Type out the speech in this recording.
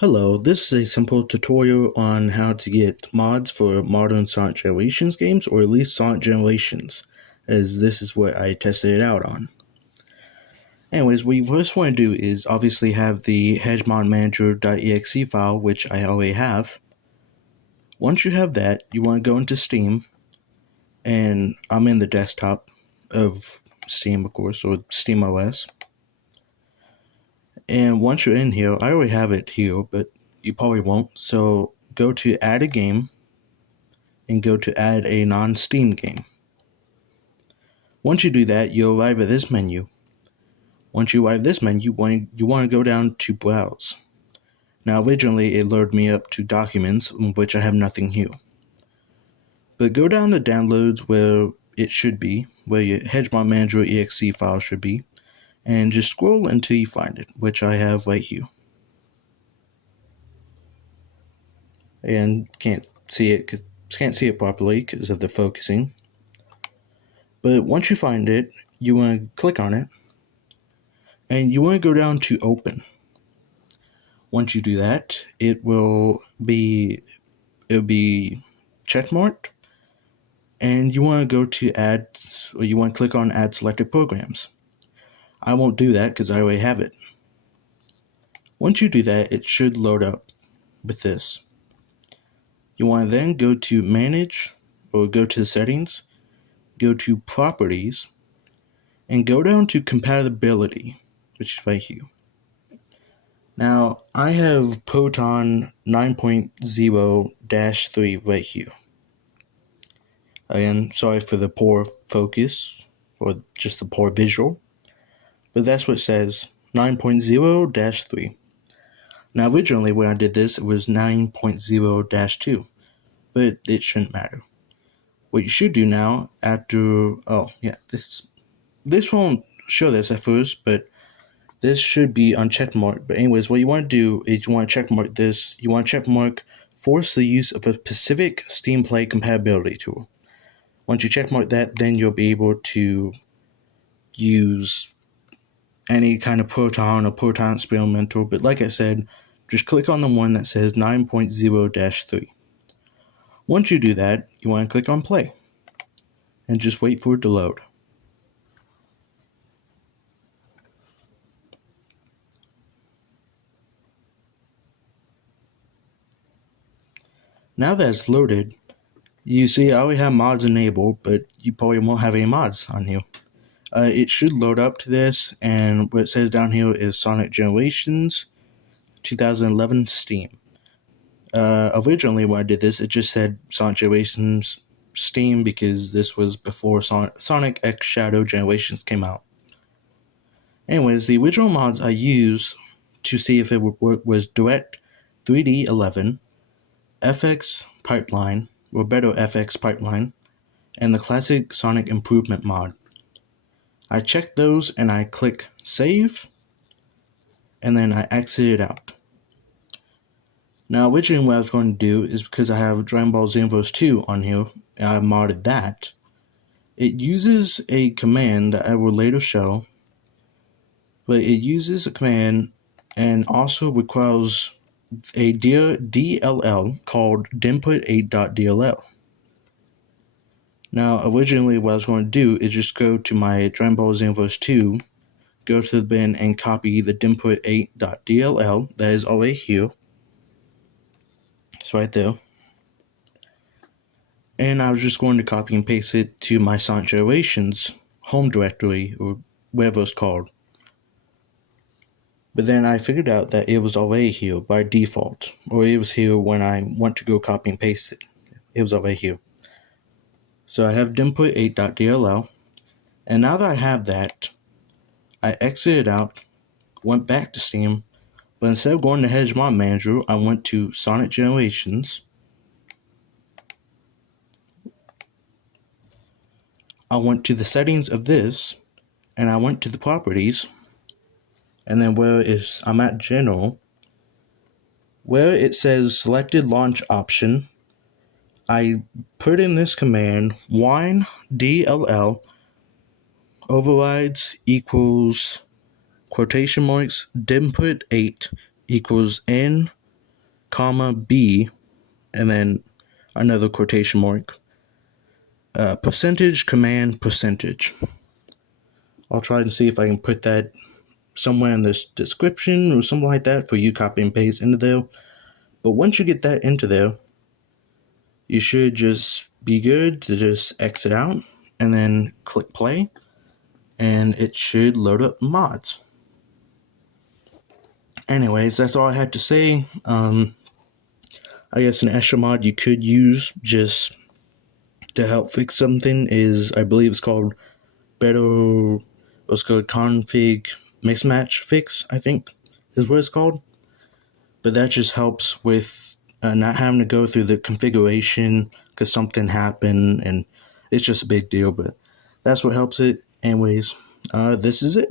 Hello, this is a simple tutorial on how to get mods for modern Sonic Generations games, or at least Sonic Generations, as this is what I tested it out on. Anyways, what you first want to do is obviously have the hedgemodmanager.exe file, which I already have. Once you have that, you want to go into Steam, and I'm in the desktop of Steam, of course, or Steam OS. And once you're in here, I already have it here, but you probably won't. So go to add a game and go to add a non-Steam game. Once you do that, you'll arrive at this menu. Once you arrive at this menu, you want to go down to browse. Now originally it lured me up to documents, in which I have nothing here. But go down to downloads where it should be, where your Hedgemod Manager exe file should be, and just scroll until you find it, which I have right here. And can't see it properly because of the focusing. But once you find it, you want to click on it, and you want to go down to open. Once you do that, it'll be checkmarked, and you want to go to add, or you want to click on add selected programs. I won't do that because I already have it. Once you do that, it should load up with this. You want to then go to manage, or go to settings, go to properties, and go down to compatibility, which is right here. Now, I have Proton 9.0-3 right here. Again, sorry for the poor focus, or just the poor visual, but that's what it says, 9.0-3. Now, originally when I did this, it was 9.0-2, but it shouldn't matter. What you should do now, this won't show this at first, but this should be on checkmark. But anyways, what you want to do is you want to checkmark this. You want to checkmark force the use of a specific Steam Play compatibility tool. Once you checkmark that, then you'll be able to use any kind of Proton or Proton Experimental. But like I said, just click on the one that says 9.0-3. Once you do that, you want to click on play and just wait for it to load. Now that it's loaded, you see I already have mods enabled, but you probably won't have any mods on here. It should load up to this, and what it says down here is Sonic Generations 2011 Steam. Originally when I did this, it just said Sonic Generations Steam because this was before Sonic X Shadow Generations came out. Anyways, the original mods I used to see if it would work was Direct 3D 11, FX Pipeline, Roberto FX Pipeline, and the classic Sonic Improvement mod. I checked those and I click Save, and then I exit it out. Now originally what I was going to do is, because I have Dragon Ball Xenoverse 2 on here, and I modded that, it uses a command that I will later show, but it uses a command and also requires a DLL called dinput8.dll. Now, originally what I was going to do is just go to my Dragon Ball Xenoverse 2, go to the bin and copy the dinput8.dll that is already here. It's right there. And I was just going to copy and paste it to my Sonic Generations home directory, or whatever it's called. But then I figured out that it was already here by default, or it was here when I went to go copy and paste it. It was already here. So I have dinput8.dll, and now that I have that, I exited out, went back to Steam, but instead of going to Hedgemod Manager, I went to Sonic Generations. I went to the settings of this, and I went to the properties, and then I'm at General, where it says Selected Launch Option, I put in this command, WINEDLL overrides equals quotation marks dinput8 equals N comma, B, and then another quotation mark. Percentage, command, percentage. I'll try and see if I can put that somewhere in this description or something like that for you copy and paste into there. But once you get that into there, you should just be good to just exit out and then click play, and it should load up mods. Anyways, that's all I had to say. I guess an extra mod you could use just to help fix something is, I believe it's called config mix match fix, I think is what it's called. But that just helps with not having to go through the configuration because something happened, and it's just a big deal. But that's what helps it. Anyways, this is it.